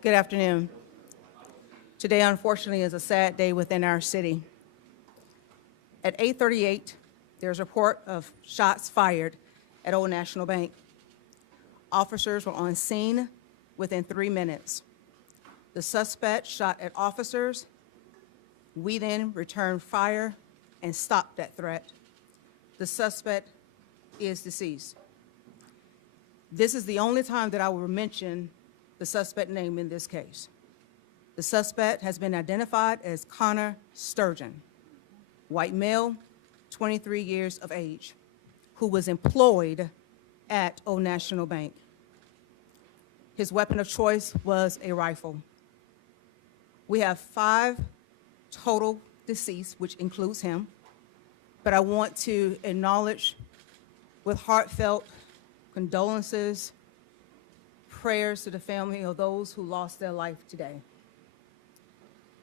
Good afternoon. Today, unfortunately, is a sad day within our city. At 8:38, there's a report of shots fired at Old National Bank. Officers were on scene within 3 minutes. The suspect shot at officers. We then returned fire and stopped that threat. The suspect is deceased. This is the only time that I will mention the suspect name in this case. The suspect has been identified as Connor Sturgeon, white male, 23 years of age, who was employed at Old National Bank. His weapon of choice was a rifle. We have 5 total deceased, which includes him, but I want to acknowledge with heartfelt condolences, prayers to the family of those who lost their life today.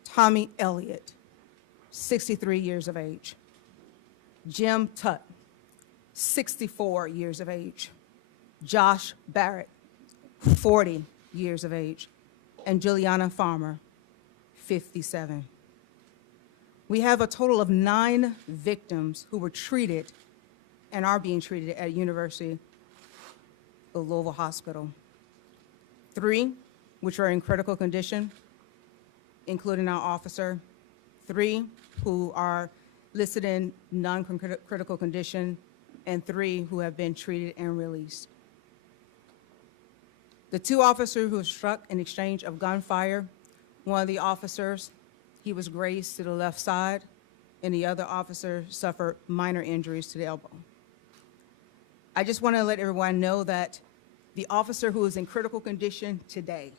Tommy Elliott, 63 years of age. Jim Tutt, 64 years of age. Josh Barrett, 40 years of age. And Juliana Farmer, 57. We have a total of 9 victims who were treated and are being treated at University of Louisville Hospital. 3 which are in critical condition, including our officer. 3 who are listed in non-critical condition, and 3 who have been treated and released. The 2 officers who were struck in exchange of gunfire, one of the officers, he was grazed to the left side, and the other officer suffered minor injuries to the elbow. I just want to let everyone know that the officer who is in critical condition today,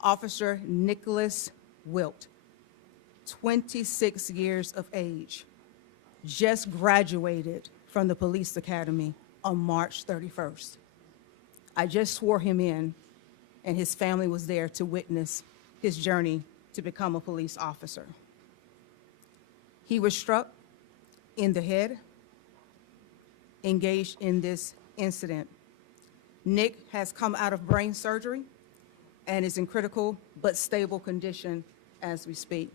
Officer Nicholas Wilt, 26 years of age, just graduated from the police academy on March 31st. I just swore him in, and his family was there to witness his journey to become a police officer. He was struck in the head, engaged in this incident. Nick has come out of brain surgery and is in critical but stable condition as we speak.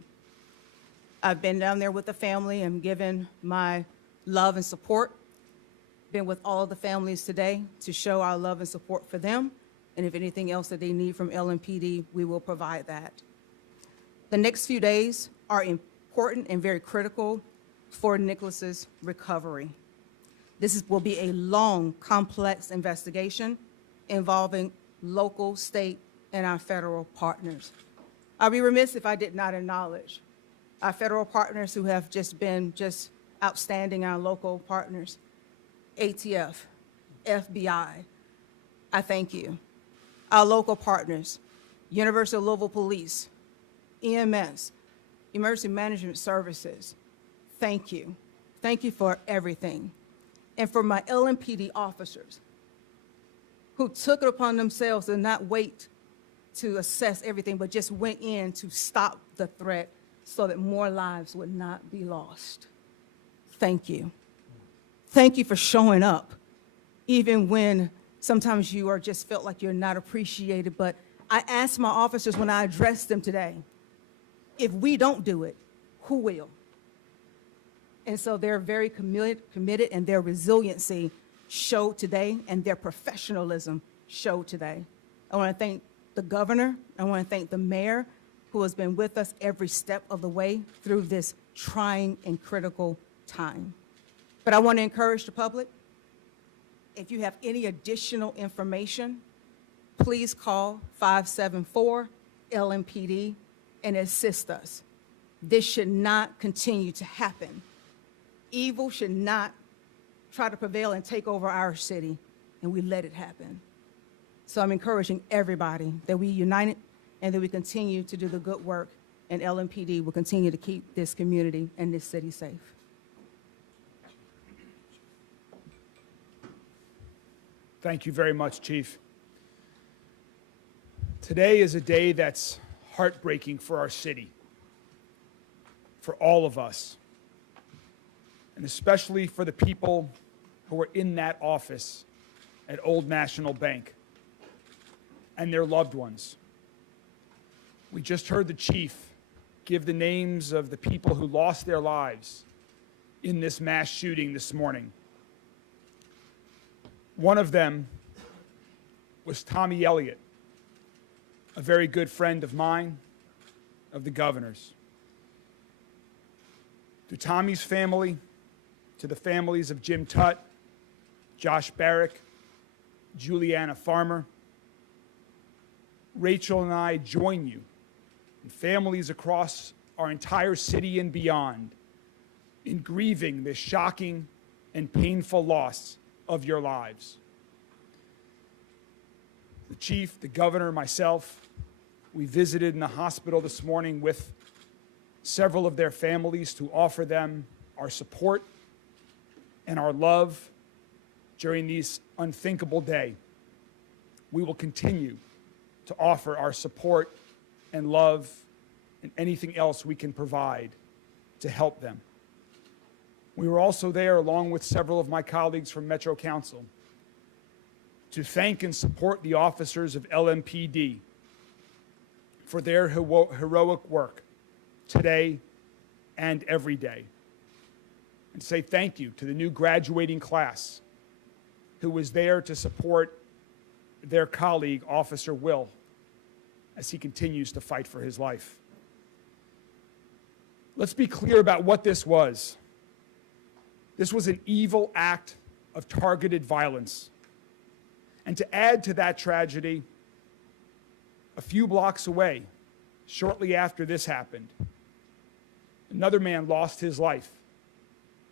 I've been down there with the family and given my love and support. Been with all of the families today to show our love and support for them, and if anything else that they need from LMPD, we will provide that. The next few days are important and very critical for Nicholas's recovery. This will be a long, complex investigation involving local, state, and our federal partners. I'd be remiss if I did not acknowledge our federal partners who have just been outstanding, our local partners, ATF, FBI, I thank you. Our local partners, University of Louisville Police, EMS, Emergency Management Services, thank you. Thank you for everything. And for my LMPD officers who took it upon themselves to not wait to assess everything, but just went in to stop the threat so that more lives would not be lost. Thank you. Thank you for showing up, even when sometimes you are just felt like you're not appreciated. But I asked my officers when I addressed them today, if we don't do it, who will? And so they're very committed, and their resiliency showed today, and their professionalism showed today. I want to thank the governor. I want to thank the mayor, who has been with us every step of the way through this trying and critical time. But I want to encourage the public, if you have any additional information, please call 574-LMPD and assist us. This should not continue to happen. Evil should not try to prevail and take over our city, and we let it happen. So I'm encouraging everybody that we unite and that we continue to do the good work, and LMPD will continue to keep this community and this city safe. Thank you very much, Chief. Today is a day that's heartbreaking for our city, for all of us. and especially for the people who were in that office at Old National Bank and their loved ones. We just heard the chief give the names of the people who lost their lives in this mass shooting this morning. One of them was Tommy Elliott, a very good friend of mine, of the governor's. To Tommy's family, to the families of Jim Tutt, Josh Barrick, Juliana Farmer, Rachel and I join you and families across our entire city and beyond in grieving this shocking and painful loss of your lives. The chief, the governor, myself, we visited in the hospital this morning with several of their families to offer them our support and our love during this unthinkable day. We will continue to offer our support and love and anything else we can provide to help them. We were also there, along with several of my colleagues from Metro Council, to thank and support the officers of LMPD for their heroic work today and every day. And say thank you to the new graduating class who was there to support their colleague, Officer Will, as he continues to fight for his life. Let's be clear about what this was. This was an evil act of targeted violence. And to add to that tragedy, a few blocks away, shortly after this happened, another man lost his life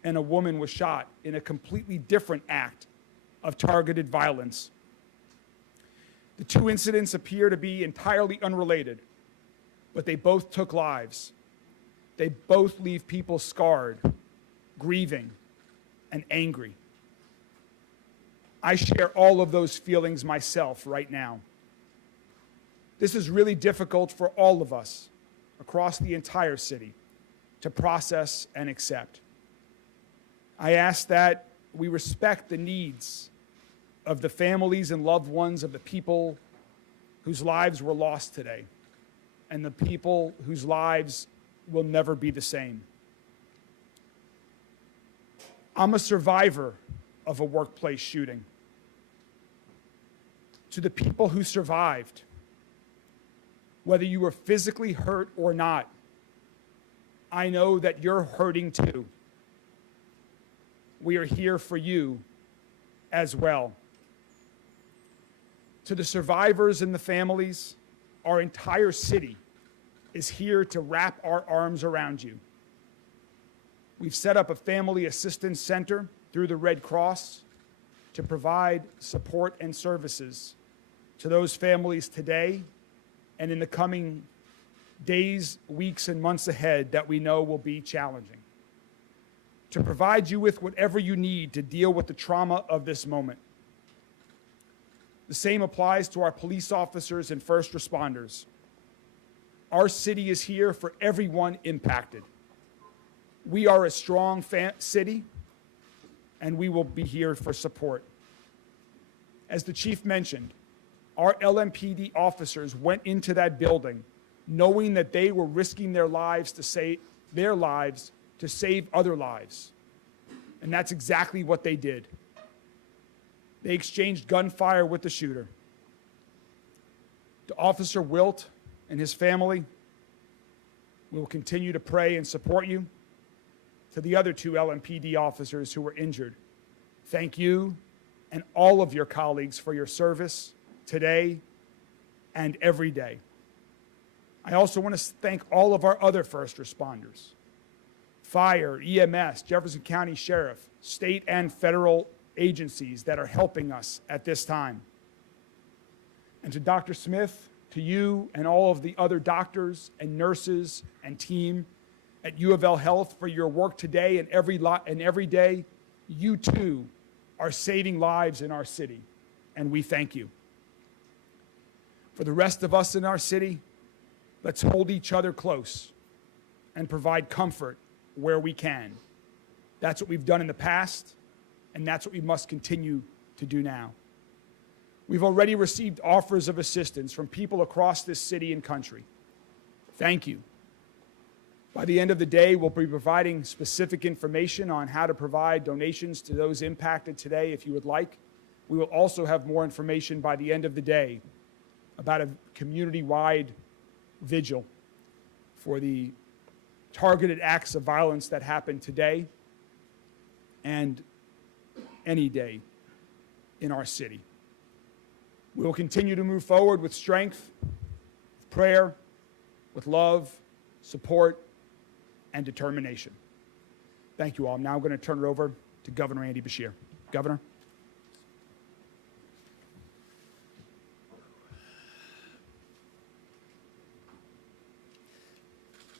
and a woman was shot in a completely different act of targeted violence. The two incidents appear to be entirely unrelated, but they both took lives. They both leave people scarred, grieving, and angry. I share all of those feelings myself right now. This is really difficult for all of us across the entire city to process and accept. I ask that we respect the needs of the families and loved ones of the people whose lives were lost today and the people whose lives will never be the same. I'm a survivor of a workplace shooting. To the people who survived, whether you were physically hurt or not, I know that you're hurting too. We are here for you as well. To the survivors and the families, our entire city is here to wrap our arms around you. We've set up a family assistance center through the Red Cross to provide support and services to those families today and in the coming days, weeks, and months ahead that we know will be challenging. To provide you with whatever you need to deal with the trauma of this moment. The same applies to our police officers and first responders. Our city is here for everyone impacted. We are a strong city, and we will be here for support. As the chief mentioned, our LMPD officers went into that building knowing that they were risking their lives to save other lives. And that's exactly what they did. They exchanged gunfire with the shooter. To Officer Wilt and his family, we will continue to pray and support you. To the other two LMPD officers who were injured, thank you and all of your colleagues for your service today and every day. I also want to thank all of our other first responders, fire, EMS, Jefferson County Sheriff, state and federal agencies that are helping us at this time. And to Dr. Smith, to you and all of the other doctors and nurses and team at U of L Health for your work today and every day, you too are saving lives in our city, and we thank you. For the rest of us in our city, let's hold each other close and provide comfort where we can. That's what we've done in the past, and that's what we must continue to do now. We've already received offers of assistance from people across this city and country. Thank you. By the end of the day, we'll be providing specific information on how to provide donations to those impacted today if you would like. We will also have more information by the end of the day about a community-wide vigil for the targeted acts of violence that happened today and any day in our city. We will continue to move forward with strength, with prayer, with love, support, and determination. Thank you all. I'm now going to turn it over to Governor Andy Beshear. Governor.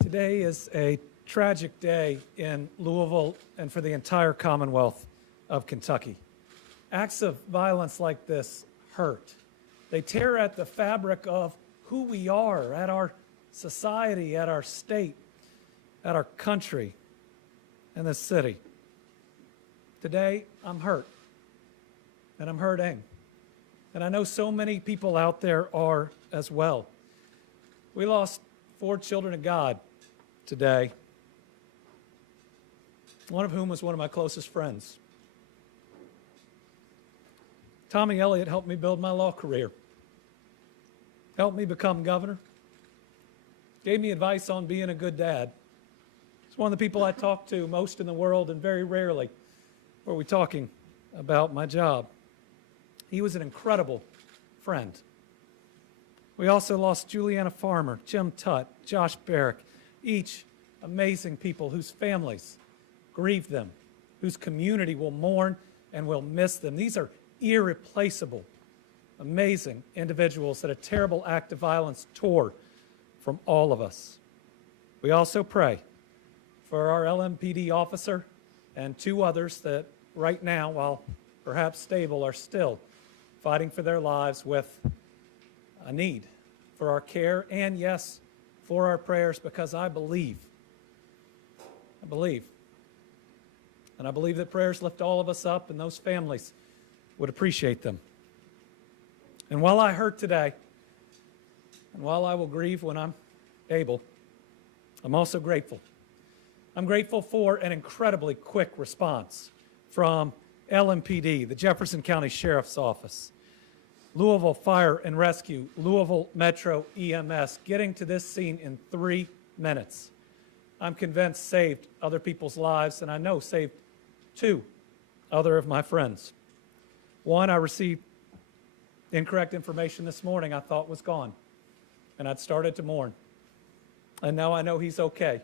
Today is a tragic day in Louisville and for the entire Commonwealth of Kentucky. Acts of violence like this hurt. They tear at the fabric of who we are, at our society, at our state, at our country, and this city. Today, I'm hurt, and I'm hurting. And I know so many people out there are as well. We lost 4 children of God today, one of whom was one of my closest friends. Tommy Elliott helped me build my law career, helped me become governor, gave me advice on being a good dad. He's one of the people I talk to most in the world, and very rarely were we talking about my job. He was an incredible friend. We also lost Juliana Farmer, Jim Tutt, Josh Barrick, each amazing people whose families grieve them, whose community will mourn and will miss them. These are irreplaceable, amazing individuals that a terrible act of violence tore from all of us. We also pray for our LMPD officer and 2 others that right now, while perhaps stable, are still fighting for their lives with a need for our care and, yes, for our prayers, because I believe, and I believe that prayers lift all of us up, and those families would appreciate them. And while I hurt today, and while I will grieve when I'm able, I'm also grateful. I'm grateful for an incredibly quick response from LMPD, the Jefferson County Sheriff's Office, Louisville Fire and Rescue, Louisville Metro EMS, getting to this scene in 3 minutes. I'm convinced saved other people's lives, and I know saved 2 other of my friends. One, I received incorrect information this morning I thought was gone, and I'd started to mourn. And now I know he's okay.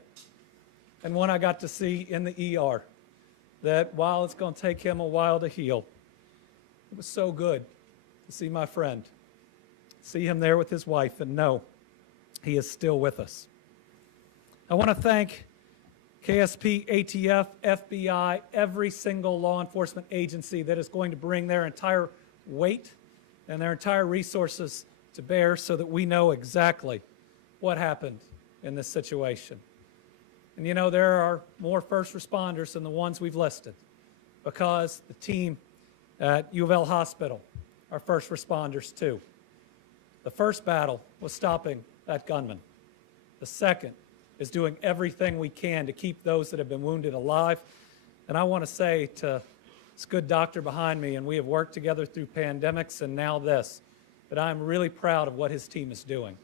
And one I got to see in the ER, that while it's going to take him a while to heal, it was so good to see my friend, see him there with his wife, and know he is still with us. I want to thank KSP, ATF, FBI, every single law enforcement agency that is going to bring their entire weight and their entire resources to bear so that we know exactly what happened in this situation. And you know, there are more first responders than the ones we've listed, because the team at U of L Hospital are first responders too. The first battle was stopping that gunman. The second is doing everything we can to keep those that have been wounded alive. And I want to say to this good doctor behind me, and we have worked together through pandemics and now this, that I'm really proud of what his team is doing.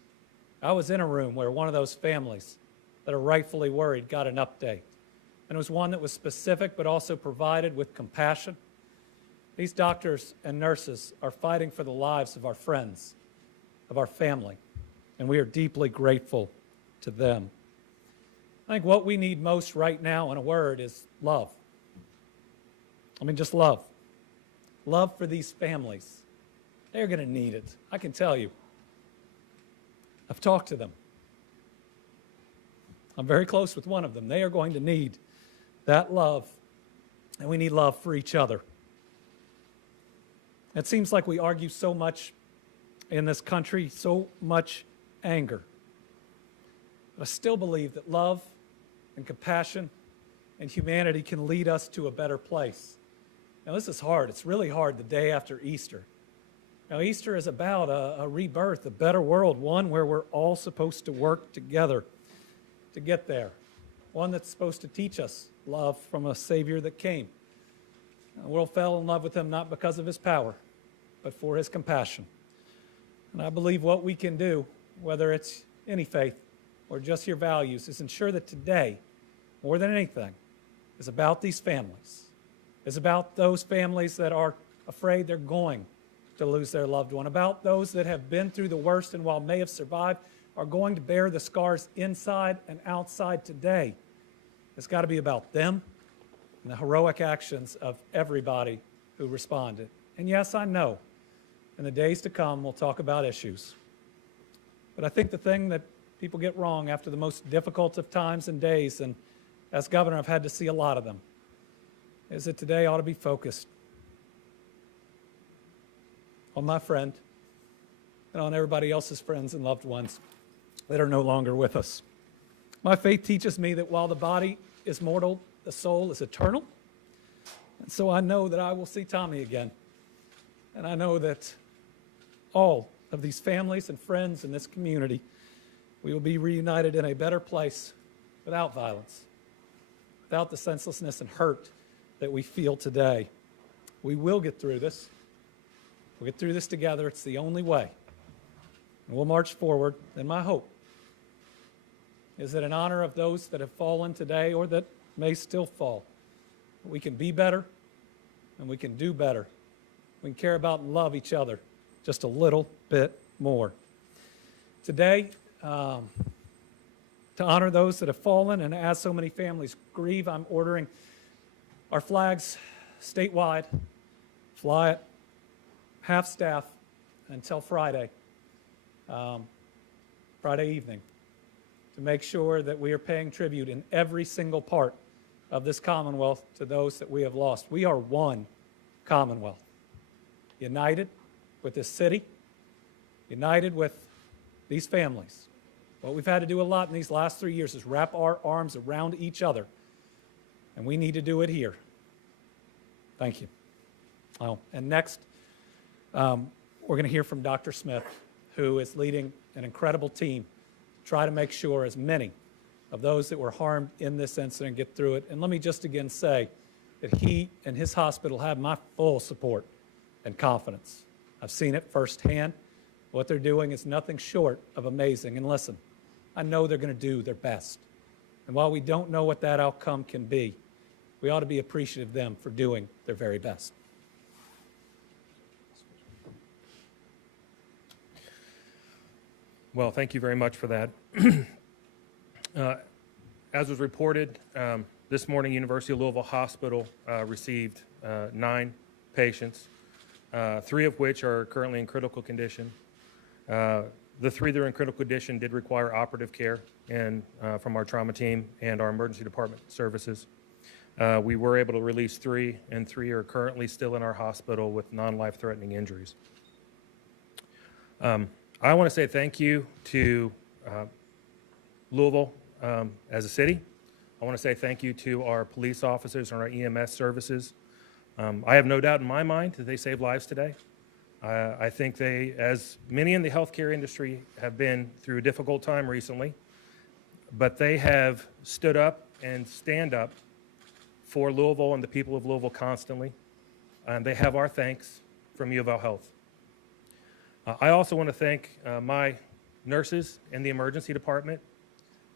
I was in a room where one of those families that are rightfully worried got an update. And it was one that was specific but also provided with compassion. These doctors and nurses are fighting for the lives of our friends, of our family, and we are deeply grateful to them. I think what we need most right now, in a word, is love. I mean, just love. Love for these families. They're going to need it, I can tell you. I've talked to them. I'm very close with one of them. They are going to need that love, and we need love for each other. It seems like we argue so much in this country, so much anger. But I still believe that love and compassion and humanity can lead us to a better place. Now, this is hard. It's really hard the day after Easter. Now, Easter is about a rebirth, a better world, one where we're all supposed to work together to get there, one that's supposed to teach us love from a Savior that came. The world fell in love with him not because of his power, but for his compassion. And I believe what we can do, whether it's any faith or just your values, is ensure that today, more than anything, is about these families. It's about those families that are afraid they're going to lose their loved one, about those that have been through the worst and while may have survived, are going to bear the scars inside and outside today. It's got to be about them and the heroic actions of everybody who responded. And yes, I know, in the days to come, we'll talk about issues. But I think the thing that people get wrong after the most difficult of times and days, and as governor, I've had to see a lot of them, is that today ought to be focused on my friend and on everybody else's friends and loved ones that are no longer with us. My faith teaches me that while the body is mortal, the soul is eternal. And so I know that I will see Tommy again. And I know that all of these families and friends in this community, we will be reunited in a better place without violence, without the senselessness and hurt that we feel today. We will get through this. We'll get through this together. It's the only way. And we'll march forward. And my hope is that in honor of those that have fallen today or that may still fall, we can be better and we can do better. We can care about and love each other just a little bit more. Today, to honor those that have fallen and as so many families grieve, I'm ordering our flags statewide, fly at half staff until Friday evening, to make sure that we are paying tribute in every single part of this Commonwealth to those that we have lost. We are one Commonwealth, united with this city, united with these families. What we've had to do a lot in these last 3 years is wrap our arms around each other, and we need to do it here. Thank you. Oh, and next, we're going to hear from Dr. Smith, who is leading an incredible team to try to make sure as many of those that were harmed in this incident get through it. And let me just again say that he and his hospital have my full support and confidence. I've seen it firsthand. What they're doing is nothing short of amazing. And listen, I know they're going to do their best. And while we don't know what that outcome can be, we ought to be appreciative of them for doing their very best. Well, thank you very much for that. As was reported, this morning, University of Louisville Hospital received 9 patients, 3 of which are currently in critical condition. The 3 that are in critical condition did require operative care and from our trauma team and our emergency department services. We were able to release 3, and 3 are currently still in our hospital with non-life-threatening injuries. I want to say thank you to Louisville as a city. I want to say thank you to our police officers and our EMS services. I have no doubt in my mind that they saved lives today. I think they, as many in the healthcare industry, have been through a difficult time recently, but they have stood up and stand up for Louisville and the people of Louisville constantly. And they have our thanks from U of L Health. I also want to thank my nurses in the emergency department,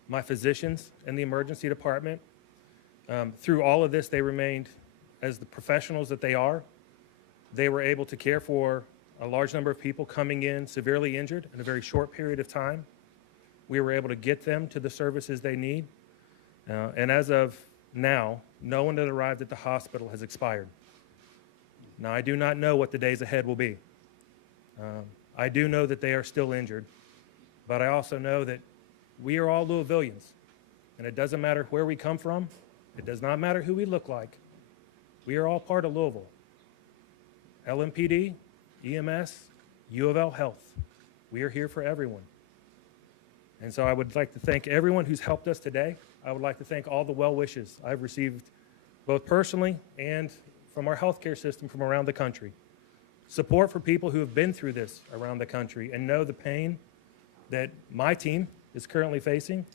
my physicians in the emergency department. Through all of this, they remained, as the professionals that they are, they were able to care for a large number of people coming in severely injured in a very short period of time. We were able to get them to the services they need. And as of now, no one that arrived at the hospital has expired. Now, I do not know what the days ahead will be. I do know that they are still injured, but I also know that we are all Louisvillians, and it doesn't matter where we come from. It does not matter who we look like. We are all part of Louisville. LMPD, EMS, U of L Health. We are here for everyone. And so I would like to thank everyone who's helped us today. I would like to thank all the well wishes I've received, both personally and from our healthcare system from around the country. Support for people who have been through this around the country and know the pain that my team is currently facing,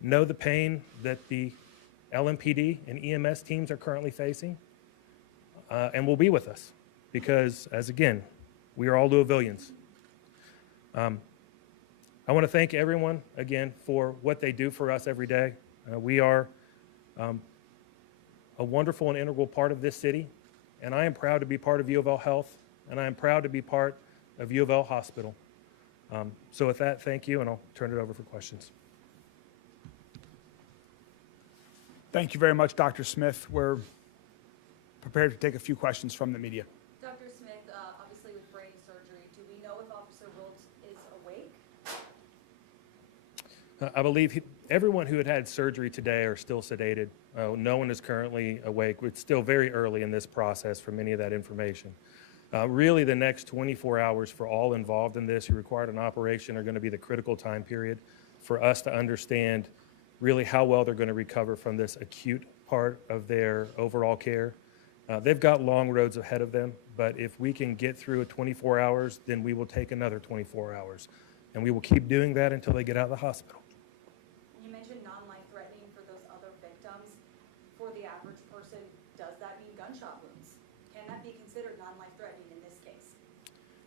know the pain that the LMPD and EMS teams are currently facing, and will be with us because, as again, we are all Louisvillians. I want to thank everyone again for what they do for us every day. We are a wonderful and integral part of this city, and I am proud to be part of U of L Health, and I am proud to be part of U of L Hospital. So with that, thank you, and I'll turn it over for questions. Thank you very much, Dr. Smith. We're prepared to take a few questions from the media. Dr. Smith, obviously with brain surgery, do we know if Officer Wilkes is awake? I believe everyone who had surgery today are still sedated. No one is currently awake. It's still very early in this process for many of that information. Really, the next 24 hours for all involved in this who required an operation are going to be the critical time period for us to understand really how well they're going to recover from this acute part of their overall care. They've got long roads ahead of them, but if we can get through 24 hours, then we will take another 24 hours. And we will keep doing that until they get out of the hospital. You mentioned non-life-threatening for those other victims. For the average person, does that mean gunshot wounds? Can that be considered non-life-threatening in this case?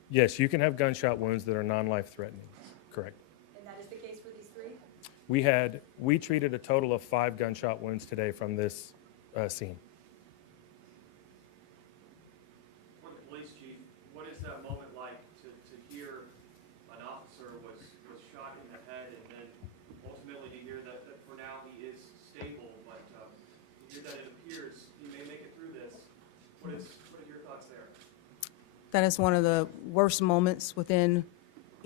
Yes, you can have gunshot wounds that are non-life-threatening, correct. And that is the case for these three? We treated a total of 5 gunshot wounds today from this scene. For the police chief, what is that moment like to hear an officer was shot in the head and then ultimately to hear that for now he is stable, but to hear that it appears he may make it through this? What are your thoughts there? That is one of the worst moments within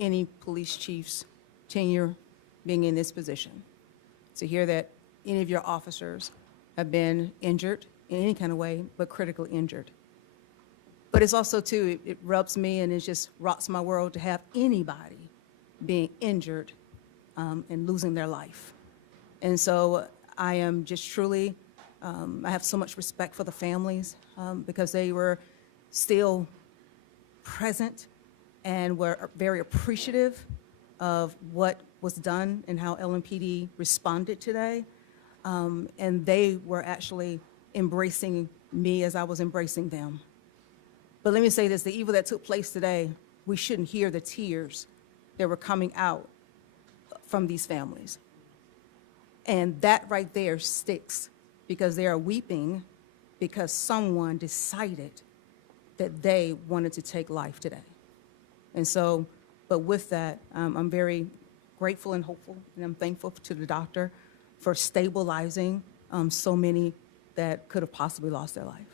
any police chief's tenure being in this position. To hear that any of your officers have been injured in any kind of way, but critically injured. But it's also, too, it rubs me and it just rocks my world to have anybody being injured and losing their life. And so I am just truly, I have so much respect for the families because they were still present and were very appreciative of what was done and how LMPD responded today. And they were actually embracing me as I was embracing them. But let me say this, the evil that took place today, we shouldn't hear the tears that were coming out from these families. And that right there sticks because they are weeping because someone decided that they wanted to take life today. And so, but with that, I'm very grateful and hopeful, and I'm thankful to the doctor for stabilizing so many that could have possibly lost their life.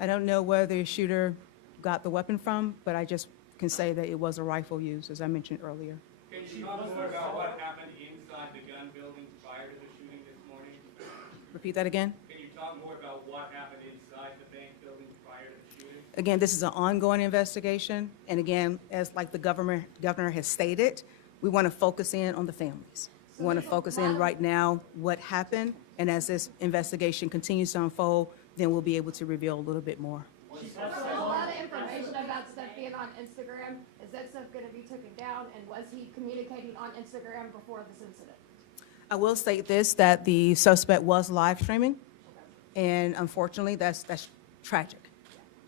I don't know where the shooter got the weapon from, but I just can say that it was a rifle used, as I mentioned earlier. Can you talk more about what happened inside the gun building prior to the shooting this morning? Repeat that again? Can you talk more about what happened inside the bank building prior to the shooting? Again, this is an ongoing investigation, and again, as like the governor has stated, we want to focus in on the families. We want to focus in right now what happened, and as this investigation continues to unfold, then we'll be able to reveal a little bit more. There's a lot of information about stuff being on Instagram. Is that stuff going to be taken down? And was he communicating on Instagram before this incident? I will state this, that the suspect was live streaming, and unfortunately, that's tragic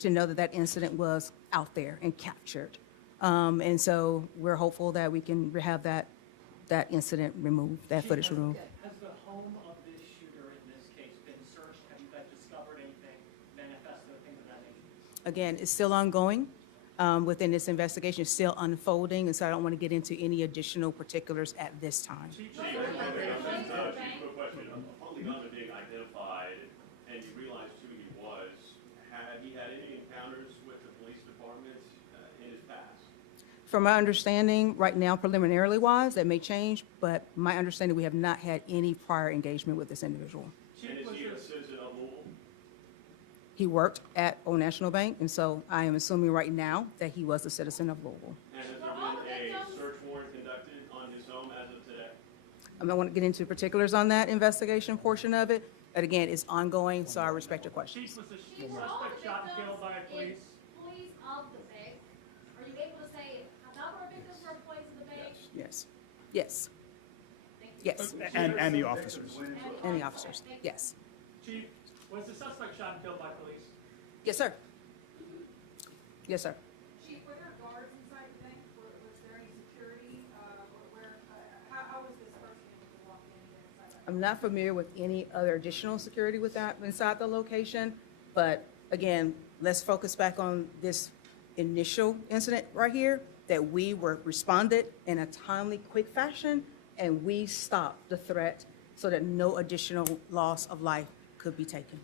to know that that incident was out there and captured. And so we're hopeful that we can have that incident removed, that footage removed. Has the home of this shooter in this case been searched? Have you guys discovered anything, manifested, things of that nature? Again, it's still ongoing within this investigation. It's still unfolding, and so I don't want to get into any additional particulars at this time. Quick question. Upon the gun being identified and you realized who he was, had he had any encounters with the police department in his past? From my understanding, right now preliminarily wise, that may change, but my understanding, we have not had any prior engagement with this individual. And is he a citizen of Louisville? He worked at Old National Bank, and so I am assuming right now that he was a citizen of Louisville. And has there been a search warrant conducted on his home as of today? I don't want to get into particulars on that investigation portion of it, but again, it's ongoing, so I respect your questions. Chief, was the suspect shot and killed by police? Employees of the bank. Are you able to say a number of victims were employees of the bank? Yes, yes, yes, And the officers. and the officers, yes. Chief, was the suspect shot and killed by police? Yes, sir. Yes, sir. Chief, were there guards inside the bank? Was there any security? How was this person able to walk in there inside the bank? I'm not familiar with any other additional security with that inside the location, but again, let's focus back on this initial incident right here, that we were responded in a timely, quick fashion, and we stopped the threat so that no additional loss of life could be taken.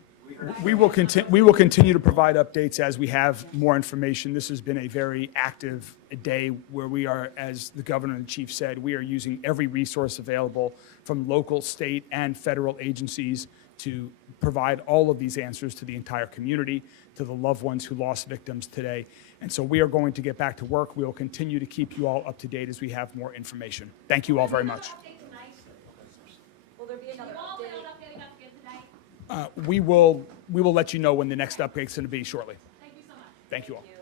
We will continue to provide updates as we have more information. This has been a very active day where we are, as the governor and chief said, we are using every resource available from local, state, and federal agencies to provide all of these answers to the entire community, to the loved ones who lost victims today. And so we are going to get back to work. We will continue to keep you all up to date as we have more information. Thank you all very much. Will there be another update? We will let you know when the next update's going to be shortly. Thank you so much. Thank you all. Thank you.